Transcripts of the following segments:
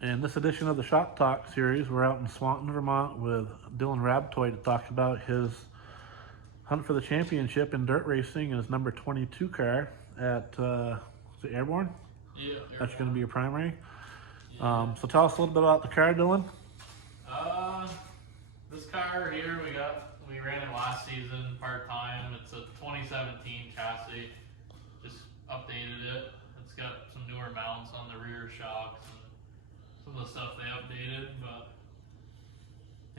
In this edition of the Shop Talk series, we're out in Swanton, Vermont with Dylan Rabtoy to talk about his hunt for the championship in dirt racing and his number 22 car at is it Airborne? Yeah. That's going to be your primary. Yeah. So tell us a little bit about the car, Dylan. This car here we ran it last season part time. It's a 2017 chassis. Just updated it. It's got some newer mounts on the rear shocks and some of the stuff they updated. But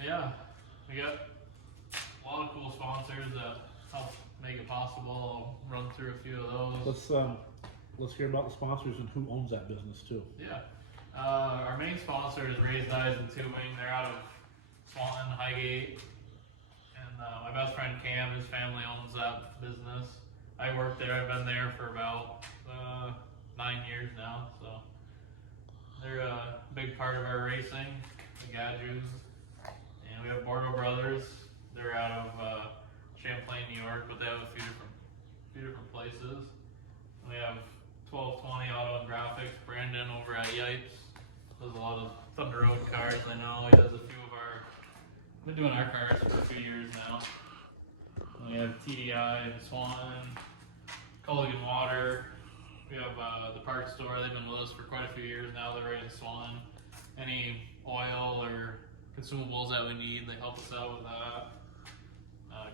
yeah, we got a lot of cool sponsors that help make it possible. I'll run through a few of those. Let's hear about the sponsors and who owns that business too. Yeah. Our main sponsor is Raised Eyes and Tubing. They're out of Swanton, Highgate. And my best friend Cam, his family owns that business. I work there. I've been there for about 9 years now. So they're a big part of our racing, the Gadgews. And we have Borgo Brothers. They're out of Champlain, New York, but they have a few different places. We have 1220 Auto and Graphics. Brandon over at Yipes does a lot of Thunder Road cars. I know he does a few of our. Been doing our cars for a few years now. We have TDI, Swan, Culligan Water. We have the parts store. They've been with us for quite a few years now. They're right in Swan. Any oil or consumables that we need, they help us out with that.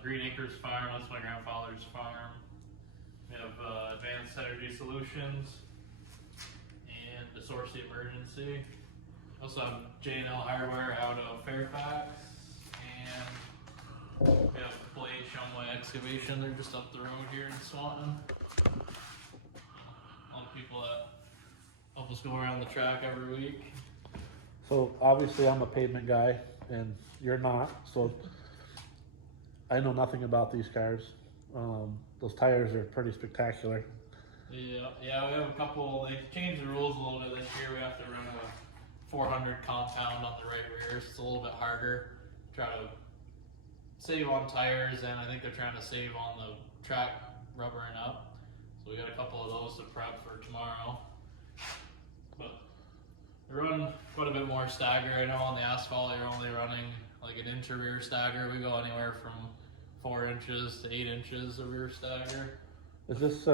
Green Acres Farm. That's my grandfather's farm. We have Advanced Energy Solutions and the Source the Emergency. Also have J&L Hardware out of Fairfax, and we have Blade Shumway Excavation. They're just up the road here in Swanton. All the people that help us go around the track every week. So obviously I'm a pavement guy and you're not, so I know nothing about these cars. Those tires are pretty spectacular. Yeah, we have a couple. They changed the rules a little bit this year. We have to run a 400 compound on the right rear, so it's a little bit harder. Try to save on tires, and I think they're trying to save on the track rubbering up. So we got a couple of those to prep for tomorrow. But they run quite a bit more stagger. I know on the asphalt you're only running like an inch of rear stagger. We go anywhere from 4 inches to 8 inches of rear stagger. Is this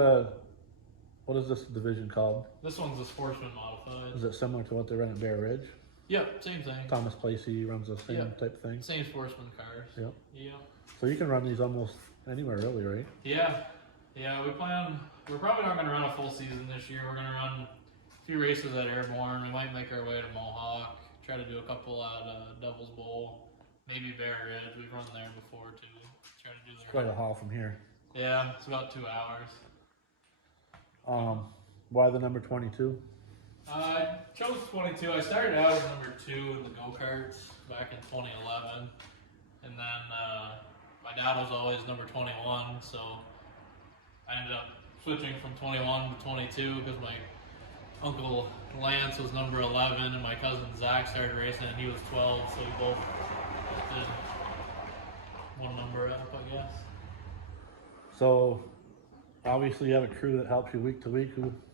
what is this division called? This one's a Sportsman modified. Is it similar to what they run at Bear Ridge? Yep, same thing. Thomas Placey runs the same type thing. Same Sportsman cars. Yep. Yeah. So you can run these almost anywhere really, right? Yeah. We're probably not going to run a full season this year. We're going to run a few races at Airborne. We might make our way to Mohawk. Try to do a couple at Devil's Bowl. Maybe Bear Ridge. We've run there before too. Try to do It's quite a haul from here. Yeah, it's about 2 hours. Why the number 22? I chose 22. I started out as number 2 in the go-karts back in 2011. And then my dad was always number 21, so I ended up switching from 21 to 22 because my uncle Lance was number 11 and my cousin Zach started racing and he was 12, so we both did one number up, I guess. So obviously you have a crew that helps you week to week.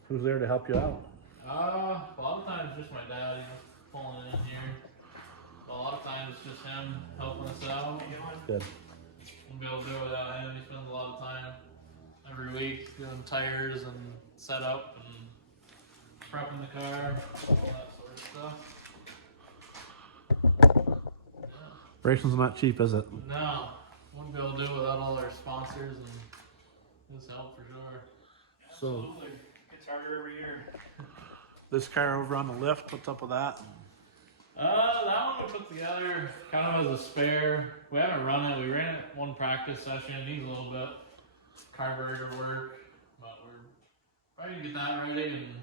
Who's there to help you out? A lot of times just my dad, he's pulling it in here. But a lot of times it's just him helping us out. Good. Wouldn't be able to do it without him. He spends a lot of time every week doing tires and setup and prepping the car, all that sort of stuff. Racing's not cheap, is it? No, wouldn't be able to do it without all our sponsors and his help for sure. So It's harder every year. this car over on the lift, what's up with that? That one we put together kind of as a spare. We haven't run it. We ran it one practice session. It needs a little bit carburetor work, but we're probably gonna get that ready and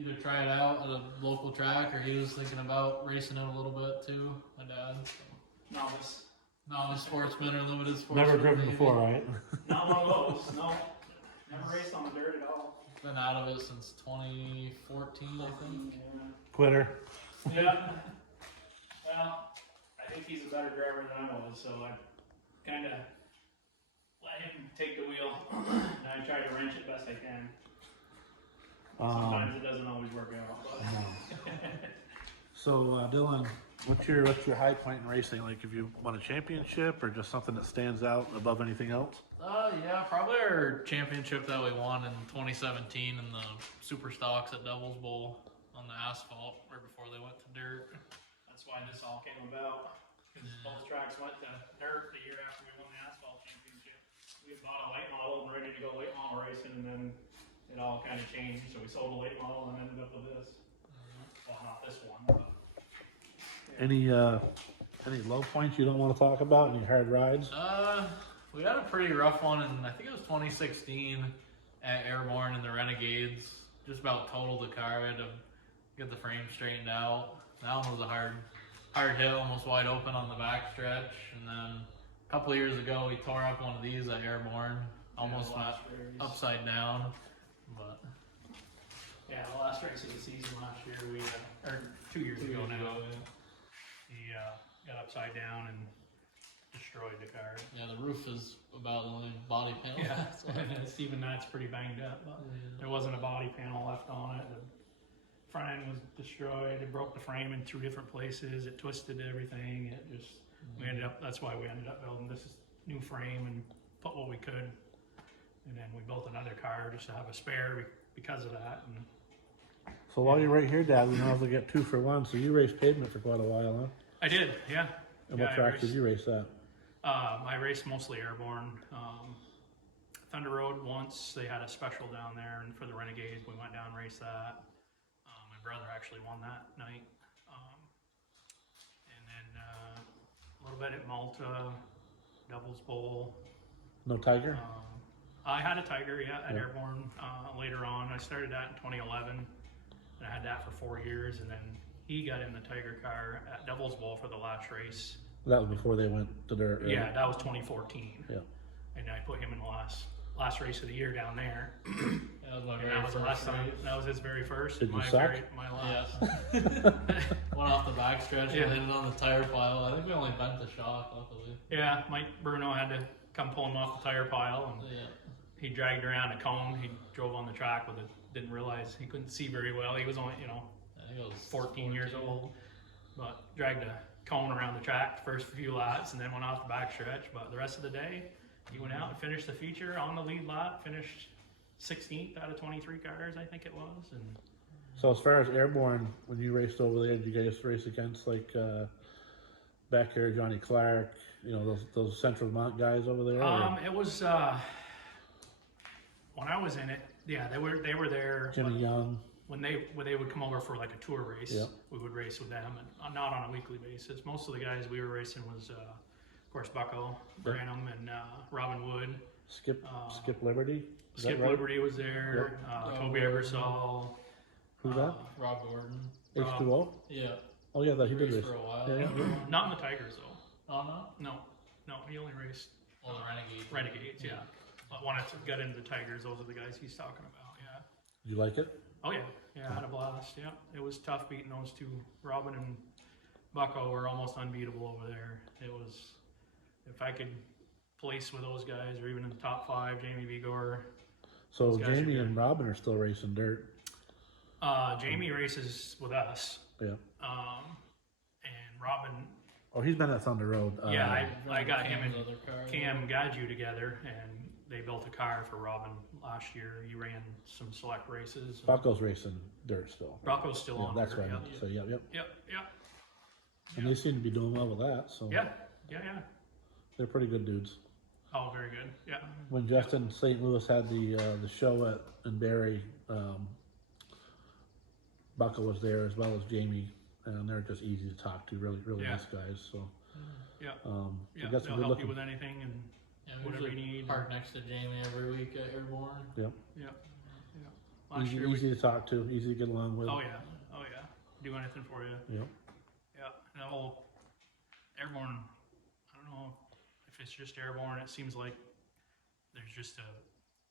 either try it out at a local track, or he was thinking about racing it a little bit too. My dad. Novice. Novice sportsman or limited sportsman. Never driven maybe. before, right? Not one of those. No. Never raced on the dirt at all. Been out of it since 2014, I think. Quitter. Yeah. Well, I think he's a better driver than I was, so I kind of let him take the wheel, and I try to wrench it best I can. Sometimes it doesn't always work out. But So Dylan, what's your high point in racing? Like, if you won a championship or just something that stands out above anything else? Yeah, probably our championship that we won in 2017 in the Super Stocks at Devil's Bowl on the asphalt right before they went to dirt. That's why this all came about. Because both tracks went to dirt the year after we won the asphalt championship. We had bought a late model and ready to go late model racing, and then it all kind of changed. So we sold a late model and ended up with this. Well, not this one, but Any low points you don't want to talk about? Any hard rides? We had a pretty rough one in, I think it was 2016 at Airborne in the Renegades. Just about totaled the car. We had to get the frame straightened out. That one was a hard hit, almost wide open on the back stretch. And then a couple of years ago, we tore up one of these at Airborne, almost the went last race. upside down. But Yeah, the last race of the season last year, or 2 years ago now, he got upside down and destroyed the car. yeah, the roof is about the only body panel. Yeah, even that's pretty banged up. But there wasn't a body panel left on it. The front end was destroyed. It broke the frame in 2 different places. It twisted everything. It just that's why we ended up building this new frame and put what we could. And then we built another car just to have a spare because of that. And So while you're right here, Dad, we might as well get 2 for 1. So you raced pavement for quite a while, huh? I did, yeah. And Yeah, what I track did raced- you race at? I raced mostly Airborne. Thunder Road once, they had a special down there, and for the Renegades, we went down and raced that. My brother actually won that night. And then a little bit at Malta, Devil's Bowl. No Tiger? I had a Tiger, yeah, at Yeah. Airborne later on. I started that in 2011, and I had that for 4 years, and then he got in the Tiger car at Devil's Bowl for the last race. That was before they went to dirt, right? Yeah, that was 2014. Yeah. And I put him in the last race of the year down there. That was my And very that was the first last time. race. That was his very first. Did you my suck? my last. Yes. Went off the back stretch Yeah. and landed on the tire pile. I think we only bent the shock, luckily. Yeah, Mike Bruno had to come pull him off the tire pile, and Yeah. he dragged around a cone. He drove on the track with it. Didn't realize he couldn't see very well. He was only, I think it was 14 years old, but dragged a cone around the track the first few laps and then went off the back stretch. But the rest of the day, he went out and finished the feature on the lead lap, finished 16th out of 23 cars, I think it was. And So as far as Airborne, when you raced over there, did you guys race against like Becker, Johnny Clark, those Central Vermont guys over there? or it was when I was in it. Yeah, they were there. Jimmy Young? When they would come over for like a tour race, Yeah. we would race with them, and not on a weekly basis. Most of the guys we were racing was, of course, Bucko, Branham, and Robin Wood. Skip Liberty? Is Skip that right? Liberty was there. Toby Ebersol. Who's that? Rob Gordon. H2O? Yeah. Oh yeah, that he did Raced race. for a while. Yeah, yeah. Not in the Tigers though. Oh, no? No, he only raced Well, the Renegade. Renegades. Yeah, but when I got into the Tigers, those are the guys he's talking about. Yeah. Did you like it? Oh yeah, I had a blast. Yeah, it was tough beating those two. Robin and Bucko were almost unbeatable over there. It was, if I could place with those guys or even in the top 5, Jamie Vigor. So Those guys are Jamie good. and Robin are still racing dirt. Jamie races with us. Yeah. And Robin, Oh, he's been at Thunder Road. yeah, I got him and Cam's other car. Cam Gadju together, and they built a car for Robin last year. He ran some select races. Bucko's racing dirt still. Rocco's still Yeah, on. that's there, right. Yep. So yep. Yep. And they seem to be doing well with that. So Yeah. they're pretty good dudes. Oh, very good. Yeah. When Justin St. Louis had the show in Barrie, Bucko was there as well as Jamie, and they're just easy to talk to. Really Yeah. nice guys. So Yeah. I Yeah. guess They'll we're help looking. you with anything, and Yeah, we whatever usually you need. park next to Jamie every week at Airborne. yeah. Last Easy, year we, easy to talk to, easy to get along with. oh yeah. Do anything for you. Yep. Yeah. And the whole Airborne, I don't know if it's just Airborne. It seems like there's just a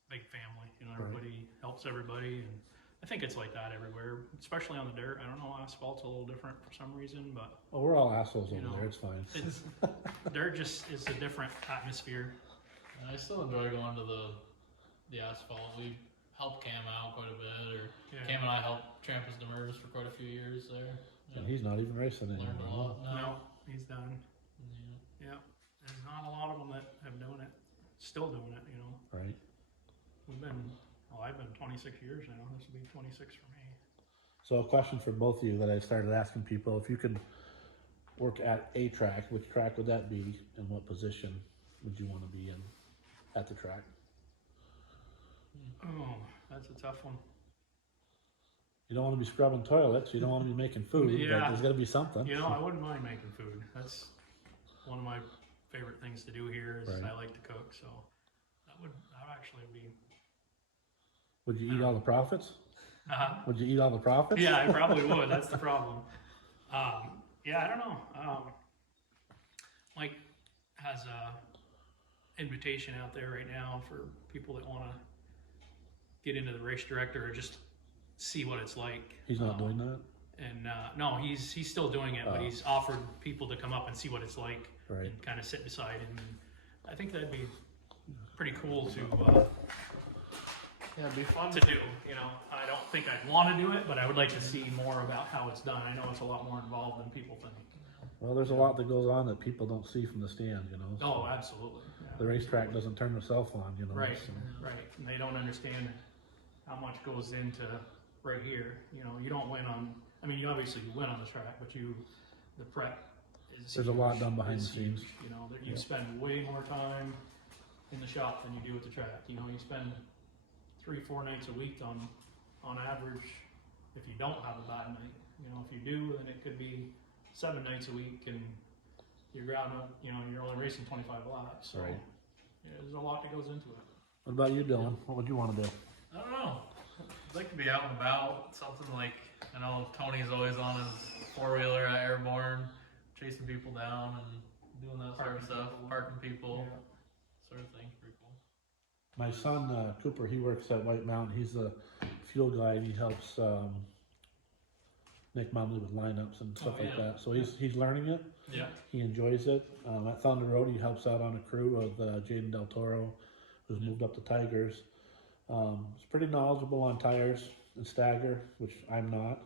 big family. Everybody helps everybody, and I think it's like that everywhere, especially on the dirt. I don't know, asphalt's a little different for some reason, but Oh, we're all assholes You over know, there. It's fine. it's dirt just is a different atmosphere. And I still enjoy going to the asphalt. We helped Cam out quite a bit, or Yeah. Cam and I helped Trampas de Mervis for quite a few years there. And he's not even racing Learned a anymore. lot. No, he's done. Yeah. Yeah, there's not a lot of them that have done it, still doing it, you know. Right. I've been 26 years now, this will be 26 for me. So a question for both of you that I started asking people, if you could work at a track, which track would that be, and what position would you want to be in at the track? Oh, that's a tough one. You don't want to be scrubbing toilets, you don't want to be making food, Yeah. but there's got to be something. You know, I wouldn't mind making food. That's one of my favorite things to do here is Right. I like to cook, so that would actually be. Would you eat all the profits? Uh-huh. Would you eat all the profits? Yeah, I probably would. That's the problem. Yeah, I don't know. Mike has a invitation out there right now for people that want to get into the race director or just see what it's like. He's not doing that? And no, he's still doing it, but Oh. he's offered people to come up and see what it's like Right. and kind of sit beside him. And I think that'd be pretty cool to Yeah, it'd be fun. do. You know, I don't think I'd want to do it, but I would like to see more about how it's done. I know it's a lot more involved than people think. Well, there's a lot that goes on that people don't see from the stand, you know. Oh, absolutely. Yeah. The racetrack doesn't turn itself on, you know. Right, so. right. And they don't understand how much goes into right here. You know, you don't win on. I mean, you obviously win on the track, but the prep is. There's a lot huge. done behind It's the scenes. huge. You know, that you Yeah. spend way more time in the shop than you do at the track. You know, you spend 3-4 nights a week on average. If you don't have a bad night, you know, if you do, then it could be 7 nights a week, and you're ground up. You know, you're only racing 25 laps. So Right. yeah, there's a lot that goes into it. What about you, Dylan? What would you want to do? I don't know. I'd like to be out and about. Something like, I know Tony's always on his 4-wheeler at Airborne, chasing people down and doing that sort of Parking stuff, people. parking people, Yeah. sort of thing. Pretty cool. My son, Cooper, he works at White Mountain. He's a fuel guy, and he helps Nick Mumley with lineups and stuff Oh, like yeah. that. So he's learning it. Yeah. He enjoys it. At Thunder Road, he helps out on a crew with Jaden Del Toro, who's moved up to Tigers. He's pretty knowledgeable on tires and stagger, which I'm not.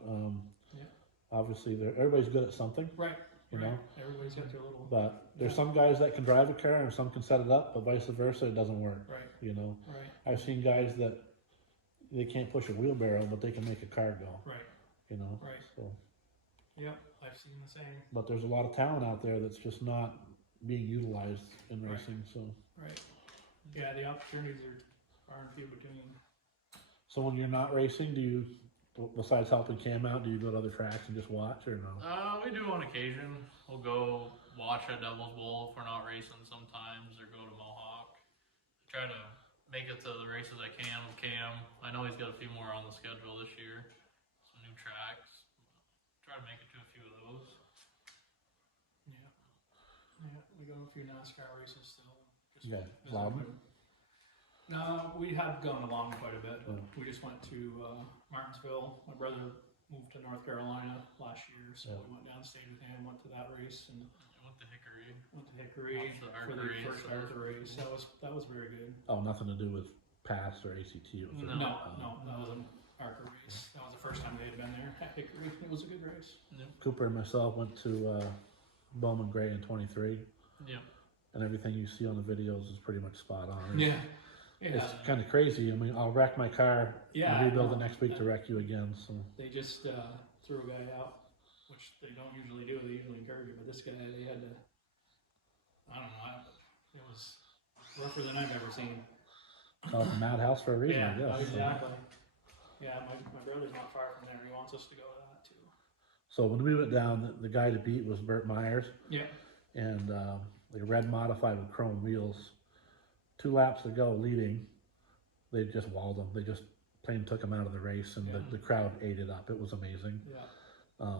Yeah. Obviously, everybody's good at something, Right. you right. know. Everybody's got their little. But there's some guys that can drive a car and some can set it up, but vice versa, it doesn't work. Right. You know, Right. I've seen guys that they can't push a wheelbarrow, but they can make a car go. Right. You know, Right. so. Yep. I've seen the same. But there's a lot of talent out there that's just not being utilized in Right. racing. So, Right. Yeah, the opportunities are far and few between. so when you're not racing, do you, besides helping Cam out, do you go to other tracks and just watch or no? We do on occasion. We'll go watch at Devil's Bowl if we're not racing sometimes, or go to Mohawk. Try to make it to the races I can with Cam. I know he's got a few more on the schedule this year, some new tracks. Try to make it to a few of those. Yeah. Yeah. We go to a few NASCAR races still. Just Yeah, visit Loudon? them. No, we have gone along quite a bit. Oh. We just went to Martinsville. My brother moved to North Carolina last year, so Yeah. we went down, stayed with him, went to that race, and I went to Hickory. went to Hickory Watched the for the ARCA race, first so that was ARCA race. That was very good. Oh, nothing to do with PASS or ACT. It was No. just, No, that was an ARCA race. That was the first time they had been there at Hickory. It was a good race. Cooper and myself went to Bowman Gray in 23, Yeah. and everything you see on the videos is pretty much spot on. Yeah. It's kind of crazy. I mean, I'll wreck my car Yeah, and rebuild I it know. next week to wreck you again. So They just threw a guy out, which they don't usually do. They usually encourage it, but this guy, they had to. I don't know. It was rougher than I've ever seen. call it the madhouse for a reason, I guess. exactly. Yeah, my brother's not far from there. He wants us to go to that too. So when we went down, the guy to beat was Burt Myers, Yeah. and the red modified with chrome wheels. 2 laps to go, leading, they just walled him. They just plain took him out of the race, and Yeah. the crowd ate it up. It was amazing. Yeah.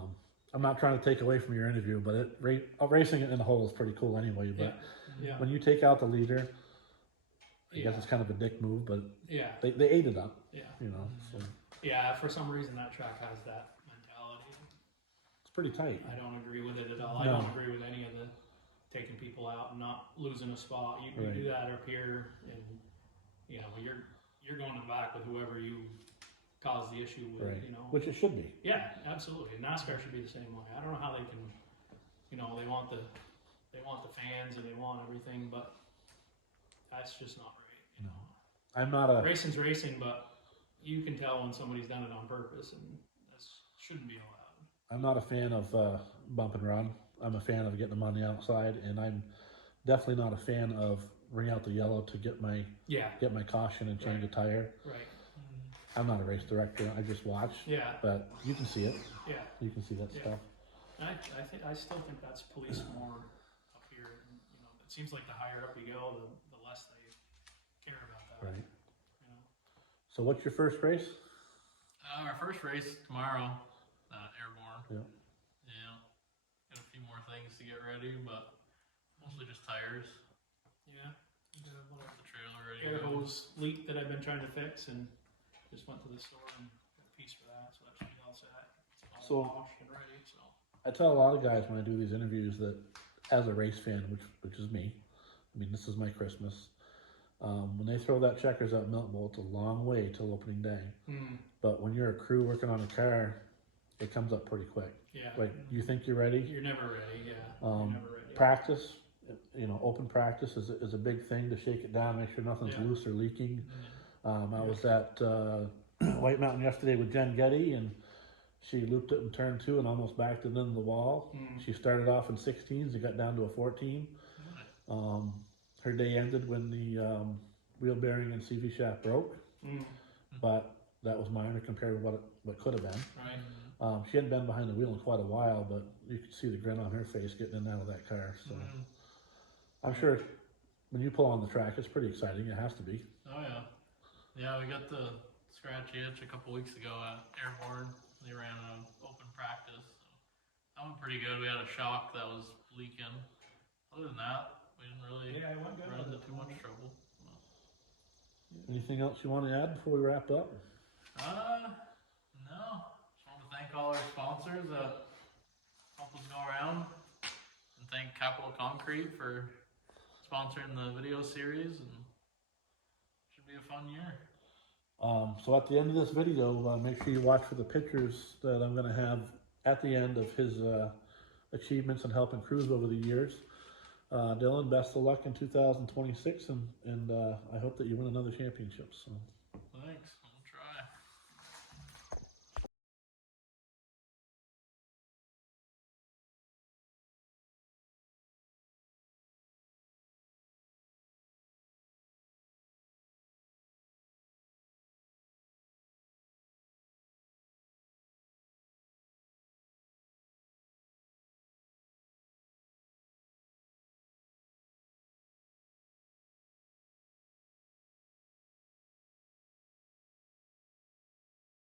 I'm not trying to take away from your interview, but racing it in the hole is pretty cool anyway. But Yeah. when you take out the leader, I Yeah. guess it's kind of a dick move, but Yeah. they ate it up, Yeah. you know. So Yeah. For some reason, that track has that mentality. it's pretty tight. I don't agree with it at all. I No. don't agree with any of the taking people out and not losing a spot. You Right. do that up here, and you know you're going to the back with whoever you cause the issue with, Right. you know. Which it should be. Yeah, absolutely. NASCAR should be the same way. I don't know how they can, you know, they want the fans and they want everything, but that's just not right. You know, I'm not a racing's racing, but you can tell when somebody's done it on purpose, and that shouldn't be allowed. I'm not a fan of bump and run. I'm a fan of getting them on the outside, and I'm definitely not a fan of ring out the yellow to get my Yeah, caution and change a tire. right. I'm not a race director. I just watch, Yeah, but you can see it. yeah. You can see that Yeah. stuff. I still think that's police more up here. And, you know, it seems like the higher up you go, the less they care about that. Right. You know. So what's your first race? Our first race tomorrow, Airborne. Yeah. Yeah. Got a few more things to get ready, but mostly just tires. Yeah. Got a little The trailer ready air to go. hose leak that I've been trying to fix, and just went to the store and got a piece for that, so that should be all set. It's all So- washed and ready. So. I tell a lot of guys when I do these interviews that as a race fan, which is me, I mean, this is my Christmas. When they throw that checkers out Milton Bowl, it's a long way till opening day. Mm, But when you're a crew working on a car, it comes up pretty quick. yeah. Like, you think you're ready? You're never ready. Yeah. Um, You're never ready. Practice, you know, open practice is a big thing to shake it down, make sure nothing's Yeah. loose or leaking. Mm, I was at White Mountain yesterday with Jen Getty, and she looped it in turn 2 and almost backed it into the wall. mm, She started off in 16s and got down to a 14. Her day ended when the wheel bearing and CV shaft broke, mm, but that was minor compared to what could have been. right. She hadn't been behind the wheel in quite a while, but you could see the grin on her face getting in and out of that car. So Mhm. I'm sure when you pull on the track, it's pretty exciting. It has to be. Oh yeah. Yeah, we got the scratchy itch a couple weeks ago at Airborne. They ran an open practice. So that went pretty good. We had a shock that was leaking. Other than that, we didn't really Yeah, I went good. run with into it. too much trouble. Anything else you want to add before we wrap up? No. Just want to thank all our sponsors that help us go around, and thank Capital Concrete for sponsoring the video series. And should be a fun year. So at the end of this video, make sure you watch for the pictures that I'm going to have at the end of his achievements and helping crews over the years. Dylan, best of luck in 2026, and I hope that you win another championship. So.